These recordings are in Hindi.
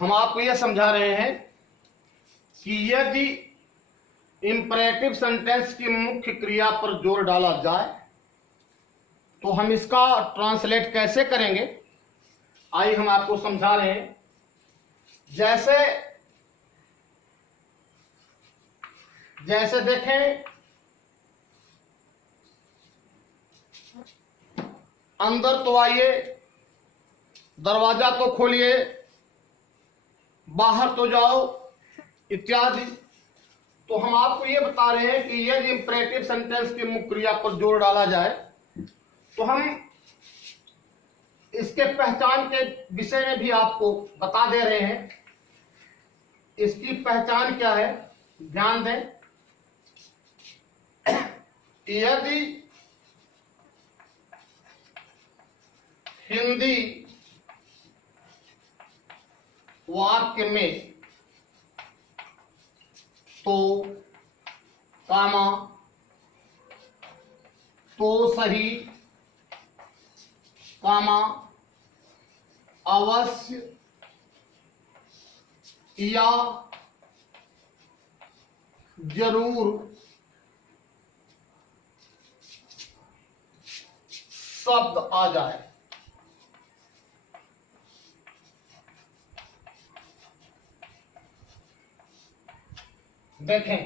हम आपको यह समझा रहे हैं कि यदि इंपरेटिव सेंटेंस की मुख्य क्रिया पर जोर डाला जाए तो हम इसका ट्रांसलेट कैसे करेंगे, आइए हम आपको समझा रहे हैं। जैसे देखें, अंदर तो आइए, दरवाजा तो खोलिए, बाहर तो जाओ, इत्यादि। तो हम आपको ये बता रहे हैं कि यदि इंपरेटिव सेंटेंस की मुख्य क्रिया पर जोर डाला जाए तो हम इसके पहचान के विषय में भी आपको बता दे रहे हैं। इसकी पहचान क्या है, ध्यान दें। यदि हिंदी वाक्य में तो, कामा, तो सही, कामा, अवश्य या जरूर शब्द आ जाए, देखें,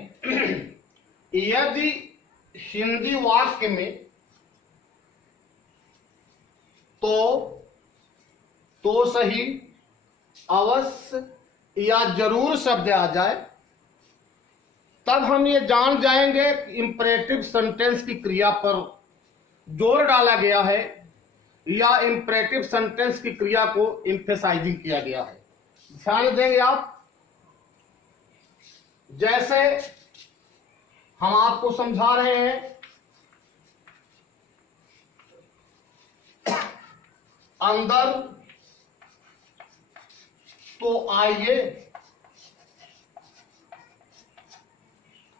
यदि हिंदी वाक्य में तो सही, अवश्य या जरूर शब्द आ जाए, तब हम ये जान जाएंगे कि इंपरेटिव सेंटेंस की क्रिया पर जोर डाला गया है या इंपरेटिव सेंटेंस की क्रिया को एम्फेसाइजिंग किया गया है। ध्यान देंगे आप। जैसे हम आपको समझा रहे हैं, अंदर तो आइए,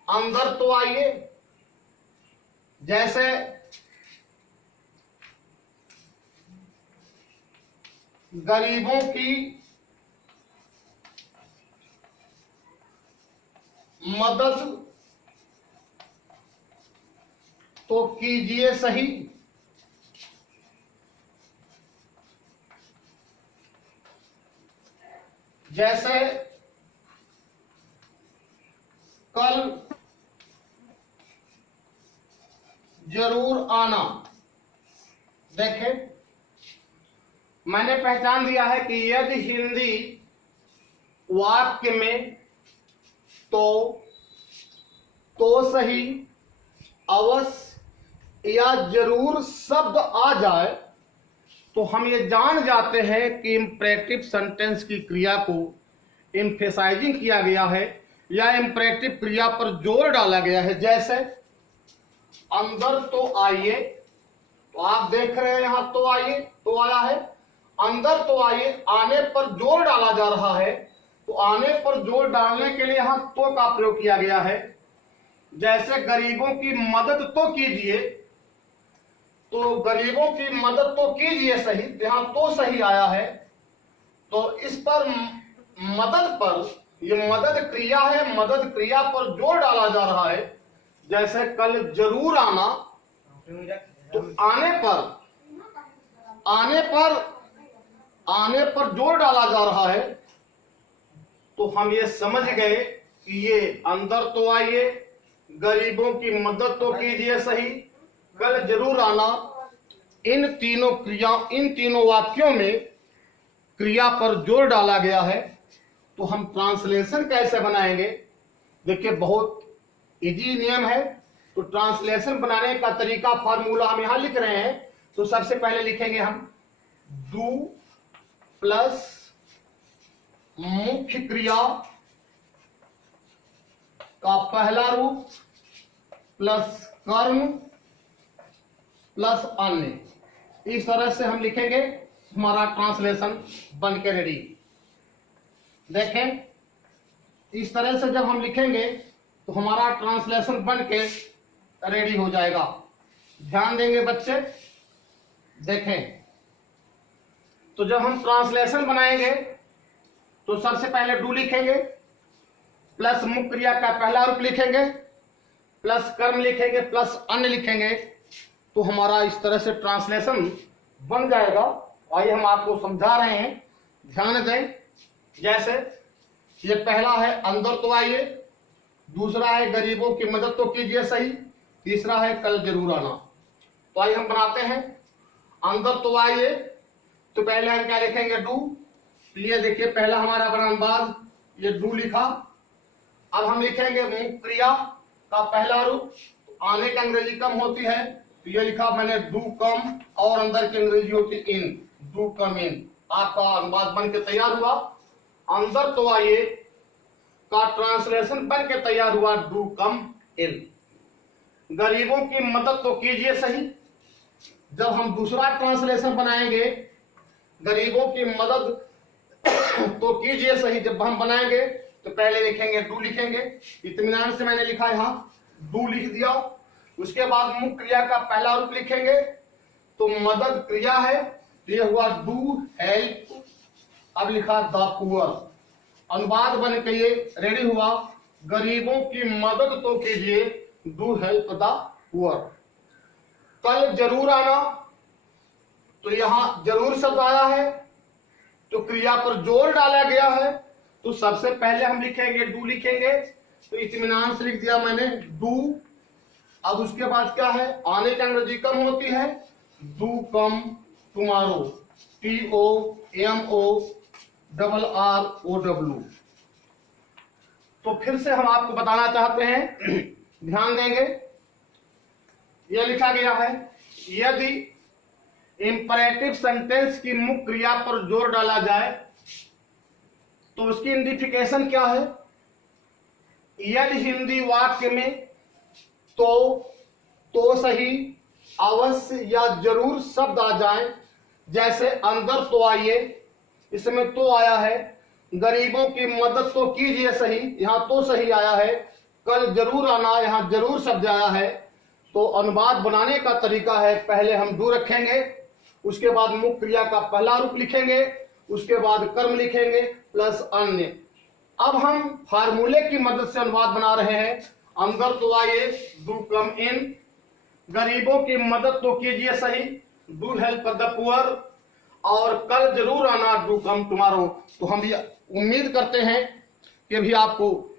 अंदर तो आइए। जैसे गरीबों की मदद तो कीजिए सही, जैसे कल जरूर आना। देखें, मैंने पहचान दिया है कि यदि हिंदी वाक्य में तो सही, अवश्य या जरूर शब्द आ जाए तो हम ये जान जाते हैं कि इंपरेटिव सेंटेंस की क्रिया को एम्फेसाइजिंग किया गया है या इंपरेटिव क्रिया पर जोर डाला गया है। जैसे अंदर तो आइए, तो आप देख रहे हैं यहां तो आइए, तो आया है। अंदर तो आइए, आने पर जोर डाला जा रहा है, तो आने पर जोर डालने के लिए यहां तो का प्रयोग किया गया है। जैसे गरीबों की मदद तो कीजिए, तो गरीबों की मदद तो कीजिए सही, यहां तो सही आया है। तो इस पर मदद पर, ये मदद क्रिया है, मदद क्रिया पर जोर डाला जा रहा है। जैसे कल जरूर आना, तो आने पर जोर डाला जा रहा है। तो हम ये समझ गए कि ये अंदर तो आइए, गरीबों की मदद तो कीजिए सही, कल जरूर आना, इन तीनों वाक्यों में क्रिया पर जोर डाला गया है। तो हम ट्रांसलेशन कैसे बनाएंगे, देखिए बहुत इजी नियम है। तो ट्रांसलेशन बनाने का तरीका, फार्मूला हम यहां लिख रहे हैं। तो सबसे पहले लिखेंगे हम डू प्लस मुख्य क्रिया का पहला रूप प्लस कर्म प्लस अन्य। इस तरह से हम लिखेंगे, हमारा ट्रांसलेशन बन के रेडी। देखें, इस तरह से जब हम लिखेंगे तो हमारा ट्रांसलेशन बन के रेडी हो जाएगा। ध्यान देंगे बच्चे। देखें, तो जब हम ट्रांसलेशन बनाएंगे तो सबसे पहले डू लिखेंगे, प्लस मुख्य क्रिया का पहला रूप लिखेंगे, प्लस कर्म लिखेंगे, प्लस अन्य लिखेंगे, तो हमारा इस तरह से ट्रांसलेशन बन जाएगा। आइए हम आपको समझा रहे हैं, ध्यान दें। जैसे ये पहला है अंदर तो आइए, दूसरा है गरीबों की मदद तो कीजिए सही, तीसरा है कल जरूर आना। तो आइए हम बनाते हैं अंदर तो आइए। तो पहले हम क्या लिखेंगे, डू। ये देखिए पहला हमारा बयानबाज ये डू लिखा। अब हम लिखेंगे मुख्य क्रिया का पहला रूप, आने की अंग्रेजी कम होती है, तो ये लिखा मैंने डू कम, और अंदर की अंग्रेजी होती इन, डू कम इन। आपका अनुवाद बन के तैयार हुआ। अंदर तो आइए का ट्रांसलेशन बन के तैयार हुआ, डू कम इन। गरीबों की मदद तो कीजिए सही। जब हम दूसरा ट्रांसलेशन बनाएंगे, गरीबों की मदद तो कीजिए सही, जब हम बनाएंगे तो पहले लिखेंगे डू लिखेंगे। इत्मीनान से मैंने लिखा यहां डू लिख दिया। उसके बाद मुख्य क्रिया का पहला रूप लिखेंगे, तो मदद क्रिया है, ये हुआ डू हेल्प। अब लिखा द पुअर, अनुवाद बन के ये रेडी हुआ, गरीबों की मदद तो कीजिए, डू हेल्प द पुअर। कल जरूर आना, तो यहां जरूर शब्द आया है, तो क्रिया पर जोर डाला गया है, तो सबसे पहले हम लिखेंगे डू लिखेंगे। तो इत्मीनान से लिख दिया मैंने डू। अब उसके बाद क्या है, आने की अंग्रेजी कम होती है, डू कम टुमारो, TOMORROW। तो फिर से हम आपको बताना चाहते हैं, ध्यान देंगे। यह लिखा गया है, यदि इंपरेटिव सेंटेंस की मुख्य क्रिया पर जोर डाला जाए तो उसकी इंडिफिकेशन क्या है। यदि हिंदी वाक्य में तो सही, अवश्य या जरूर शब्द आ जाए, जैसे अंदर तो आइए, इसमें तो आया है, गरीबों की मदद तो कीजिए सही, यहां तो सही आया है, कल जरूर आना, यहां जरूर शब्द आया है। तो अनुवाद बनाने का तरीका है, पहले हम डू रखेंगे, उसके बाद मुख्य क्रिया का पहला रूप लिखेंगे, उसके बाद कर्म लिखेंगे प्लस अन्य। अब हम फार्मूले की मदद से अनुवाद बना रहे हैं। अंदर तो आइए, डू कम इन, गरीबों की मदद तो कीजिए सही, डू हेल्प द पुअर, और कल जरूर आना, डू कम टुमारो। तो हम ये उम्मीद करते हैं कि भी आपको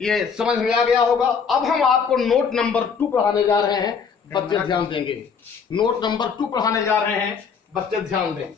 ये समझ में आ गया होगा। अब हम आपको नोट नंबर 2 पढ़ाने जा रहे हैं, बच्चे ध्यान देंगे। नोट नंबर 2 पढ़ाने जा रहे हैं, बच्चे ध्यान दें।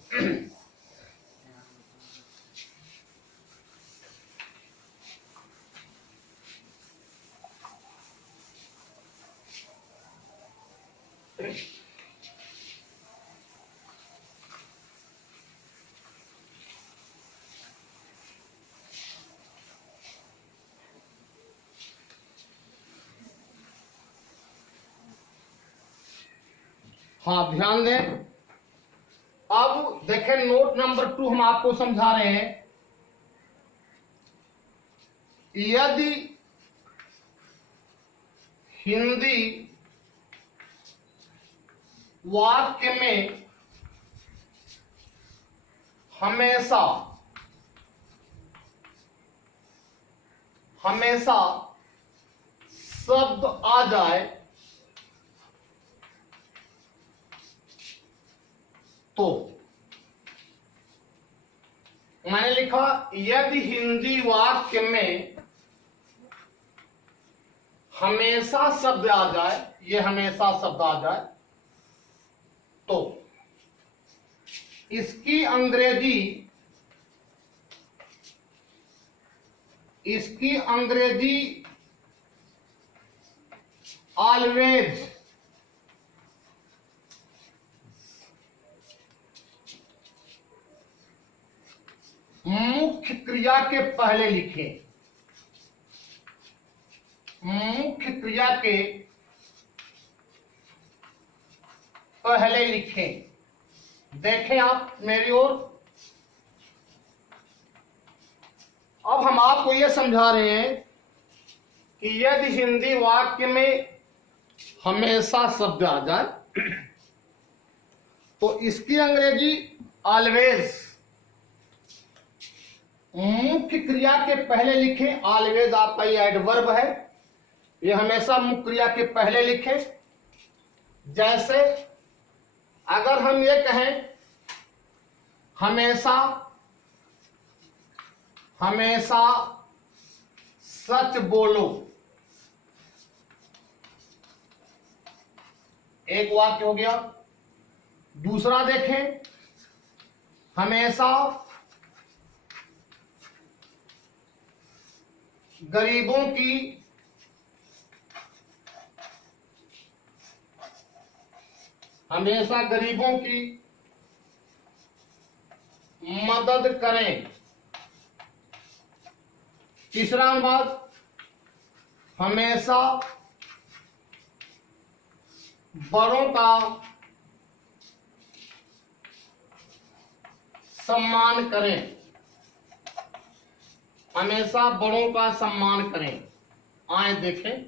हाँ ध्यान दें। अब देखें नोट नंबर 2 हम आपको समझा रहे हैं। यदि हिंदी वाक्य में हमेशा शब्द आ जाए तो मैंने लिखा, यदि हिंदी वाक्य में हमेशा शब्द आ जाए, ये हमेशा शब्द आ जाए, तो इसकी अंग्रेजी ऑलवेज मुख्य क्रिया के पहले लिखें। मुख्य क्रिया के पहले लिखें। देखें आप मेरी ओर। अब हम आपको यह समझा रहे हैं कि यदि हिंदी वाक्य में हमेशा शब्द आ जाए तो इसकी अंग्रेजी ऑलवेज मुख्य क्रिया के पहले लिखें। ऑलवेज आपका ये एडवर्ब है, ये हमेशा मुख्य क्रिया के पहले लिखें। जैसे अगर हम ये कहें हमेशा, हमेशा सच बोलो, एक वाक्य हो गया। दूसरा देखें, हमेशा गरीबों की हमेशा गरीबों की मदद करें। तीसरा अनुवाद, हमेशा बड़ों का सम्मान करें, हमेशा बड़ों का सम्मान करें। आए देखें,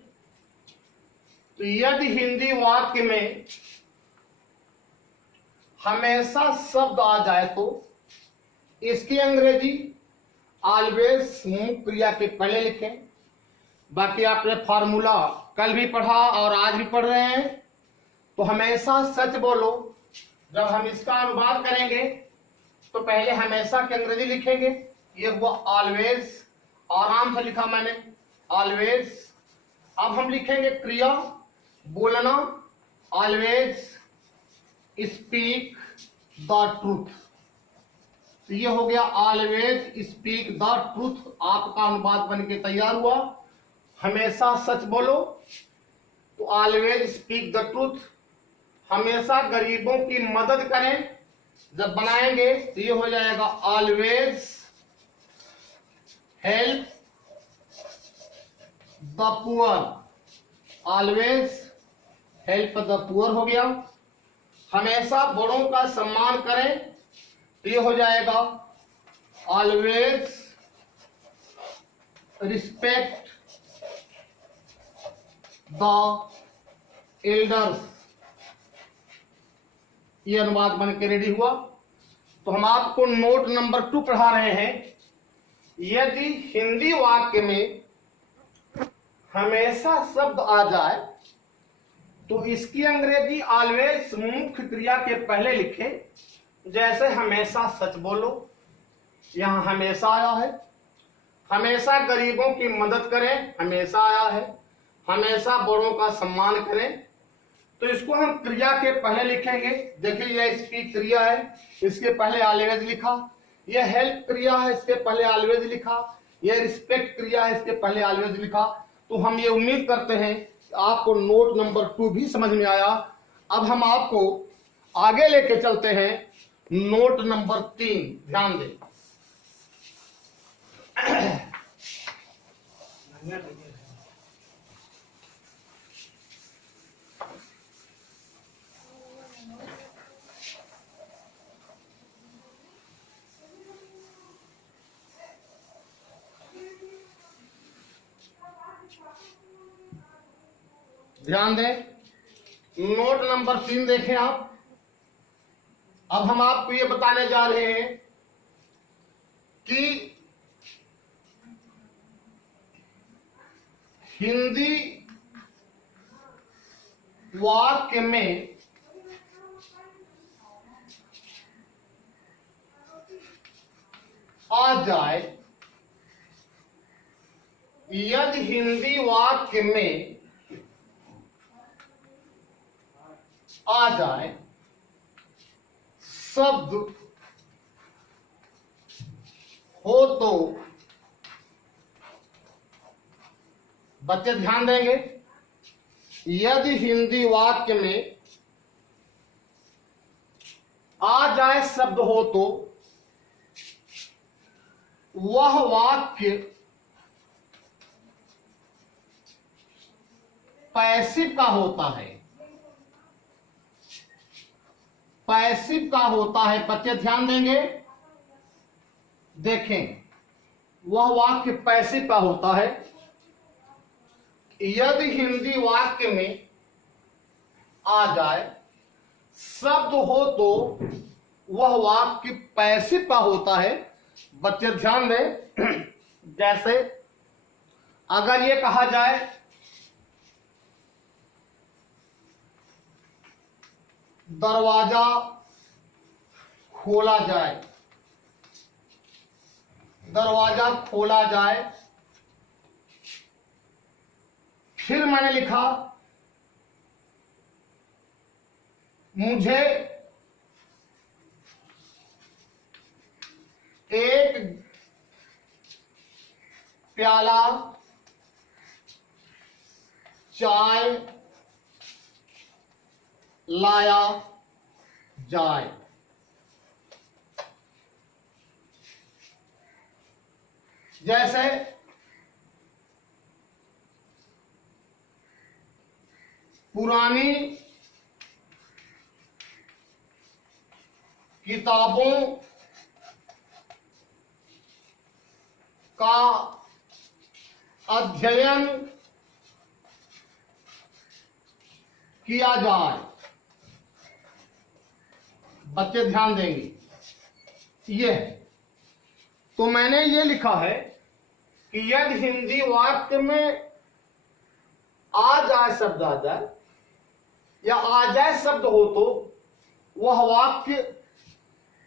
तो यदि हिंदी वाक्य में हमेशा शब्द आ जाए तो इसकी अंग्रेजी ऑलवेज मुख्य क्रिया के पहले लिखें। बाकी आपने फॉर्मूला कल भी पढ़ा और आज भी पढ़ रहे हैं। तो हमेशा सच बोलो, जब हम इसका अनुवाद करेंगे तो पहले हमेशा की अंग्रेजी लिखेंगे। ये हुआ ऑलवेज, आराम से लिखा मैंने ऑलवेज। अब हम लिखेंगे क्रिया बोलना, ऑलवेज स्पीक द ट्रूथ। तो ये हो गया ऑलवेज स्पीक द ट्रूथ, आपका अनुवाद बन के तैयार हुआ। हमेशा सच बोलो तो ऑलवेज स्पीक द ट्रूथ। हमेशा गरीबों की मदद करें, जब बनाएंगे तो ये हो जाएगा always help the poor, always help the poor हो गया। हमेशा बड़ों का सम्मान करें तो ये हो जाएगा ऑलवेज रिस्पेक्ट द एल्डर्स। ये अनुवाद बन के रेडी हुआ। तो हम आपको नोट नंबर 2 पढ़ा रहे हैं। यदि हिंदी वाक्य में हमेशा शब्द आ जाए तो इसकी अंग्रेजी ऑलवेज मुख्य क्रिया के पहले लिखें। जैसे हमेशा सच बोलो, यहां हमेशा आया है। हमेशा गरीबों की मदद करें, हमेशा आया है। हमेशा बड़ों का सम्मान करें, तो इसको हम क्रिया के पहले लिखेंगे। देखिए यह स्पीक क्रिया है, इसके पहले ऑलवेज लिखा। यह हेल्प क्रिया है, इसके पहले ऑलवेज लिखा। यह रिस्पेक्ट क्रिया है, इसके पहले ऑलवेज लिखा। तो हम ये उम्मीद करते हैं कि आपको नोट नंबर 2 भी समझ में आया। अब हम आपको आगे लेके चलते हैं नोट नंबर 3। ध्यान दें, ध्यान दें, नोट नंबर 3 देखें आप। अब हम आपको ये बताने जा रहे हैं कि हिंदी वाक्य में आ जाए, यदि हिंदी वाक्य में आ जाए शब्द हो तो बच्चे ध्यान देंगे, यदि हिंदी वाक्य में आ जाए शब्द हो तो वह वाक्य पैसिव का होता है। पैसिव का होता है, बच्चे ध्यान देंगे। देखें, वह वाक्य पैसिव का होता है। यदि हिंदी वाक्य में आ जाए शब्द हो तो वह वाक्य पैसिव का होता है। बच्चे ध्यान दें, जैसे अगर ये कहा जाए दरवाजा खोला जाए, दरवाजा खोला जाए, फिर मैंने लिखा मुझे एक प्याला चाय लाया जाए। जैसे पुरानी किताबों का अध्ययन किया जाए। बच्चे ध्यान देंगे, ये है। तो मैंने ये लिखा है कि यदि हिंदी वाक्य में आ जाए शब्द आ जाए या आ जाए शब्द हो तो वह वाक्य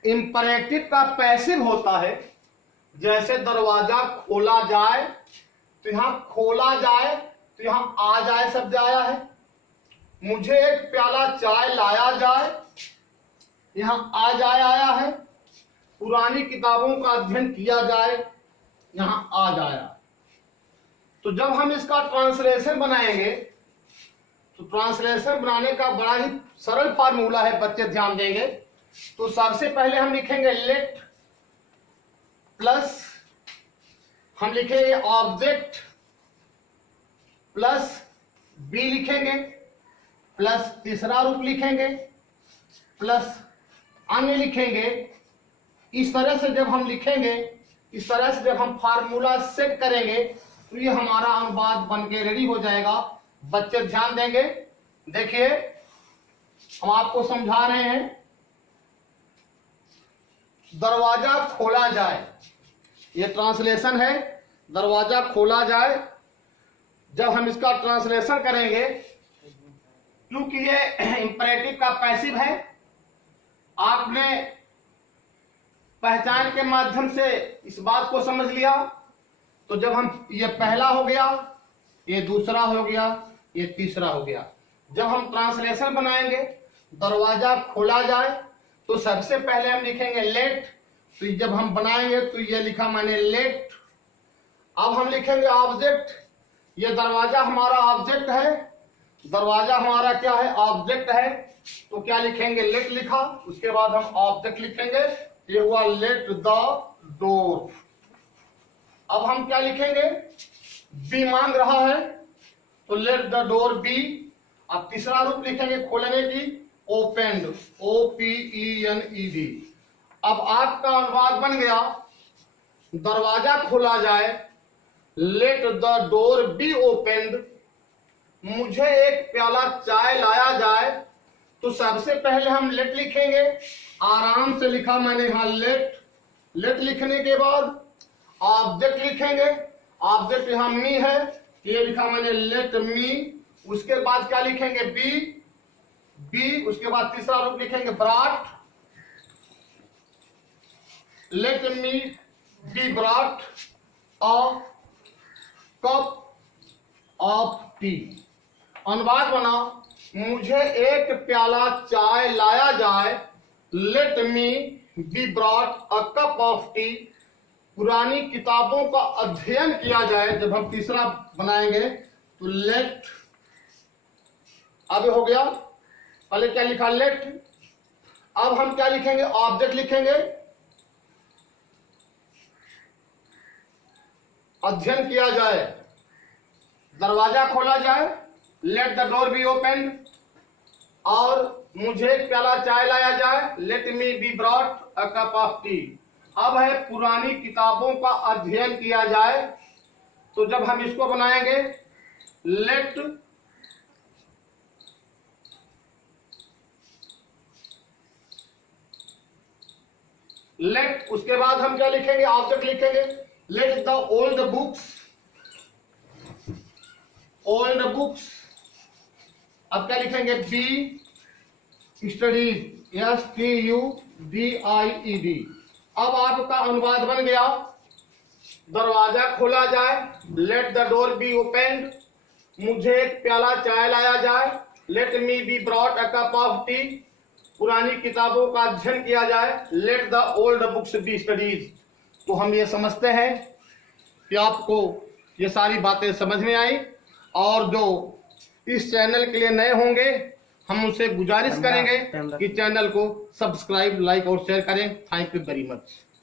इंपरेटिव का पैसिव होता है। जैसे दरवाजा खोला जाए, तो यहां खोला जाए, तो यहां आ जाए शब्द आया है। मुझे एक प्याला चाय लाया जाए, यहां आ जाए आया है। पुरानी किताबों का अध्ययन किया जाए, यहां आ जाया। तो जब हम इसका ट्रांसलेशन बनाएंगे तो ट्रांसलेशन बनाने का बड़ा ही सरल फार्मूला है, बच्चे ध्यान देंगे। तो सबसे पहले हम लिखेंगे लेट प्लस हम लिखेंगे ऑब्जेक्ट प्लस बी लिखेंगे प्लस तीसरा रूप लिखेंगे प्लस अन्य लिखेंगे। इस तरह से जब हम लिखेंगे, इस तरह से जब हम फार्मूला सेट करेंगे तो ये हमारा अनुवाद बन के रेडी हो जाएगा। बच्चे ध्यान देंगे, देखिए हम आपको समझा रहे हैं। दरवाजा खोला जाए, ये ट्रांसलेशन है। दरवाजा खोला जाए, जब हम इसका ट्रांसलेशन करेंगे, क्योंकि ये इंपरेटिव का पैसिव है, आपने पहचान के माध्यम से इस बात को समझ लिया। तो जब हम, ये पहला हो गया, ये दूसरा हो गया, ये तीसरा हो गया। जब हम ट्रांसलेशन बनाएंगे दरवाजा खोला जाए, तो सबसे पहले हम लिखेंगे लेट। तो जब हम बनाएंगे तो ये लिखा मैंने लेट। अब हम लिखेंगे ऑब्जेक्ट। ये दरवाजा हमारा ऑब्जेक्ट है, दरवाजा हमारा क्या है, ऑब्जेक्ट है। तो क्या लिखेंगे, लेट लिखा। उसके बाद हम ऑब्जेक्ट लिखेंगे, ये हुआ लेट द डोर। अब हम क्या लिखेंगे, बी मांग रहा है तो लेट द डोर बी। अब तीसरा रूप लिखेंगे खोलने की, ओपेंड, OPENED। अब आपका अनुवाद बन गया, दरवाजा खोला जाए, let the door be opened. मुझे एक प्याला चाय लाया जाए, तो सबसे पहले हम लेट लिखेंगे। आराम से लिखा मैंने यहां लेट। लेट लिखने के बाद ऑब्जेक्ट लिखेंगे। ऑब्जेक्ट यहां मी है, ये लिखा मैंने लेट मी। उसके बाद क्या लिखेंगे, बी बी। उसके बाद तीसरा रूप लिखेंगे brought, late me be brought a cup of T. अनुवाद बना, मुझे एक प्याला चाय लाया जाए, let me be brought a cup of tea. पुरानी किताबों का अध्ययन किया जाए। जब हम तीसरा बनाएंगे तो लेट, अब हो गया, पहले क्या लिखा लेट। अब हम क्या लिखेंगे, ऑब्जेक्ट लिखेंगे, अध्ययन किया जाए, दरवाजा खोला जाए, let the door be open. और मुझे एक प्याला चाय लाया जाए, let me be brought a cup of T. अब है पुरानी किताबों का अध्ययन किया जाए। तो जब हम इसको बनाएंगे, लेट लेट, उसके बाद हम क्या लिखेंगे, ऑब्जेक्ट लिखेंगे, लेट द ओल्ड बुक्स, अब क्या लिखेंगे, बी स्टडीड, STUDIED। अब आपका अनुवाद बन गया, दरवाजा खोला जाए, let the door be opened, मुझे एक प्याला चाय लाया जाए, let me be brought a cup of tea, पुरानी किताबों का अध्ययन किया जाए, let the old books be studies. तो हम ये समझते हैं कि आपको ये सारी बातें समझ में आई, और जो इस चैनल के लिए नए होंगे हम उनसे गुजारिश करेंगे कि चैनल को सब्सक्राइब, लाइक और शेयर करें। Thank you very much.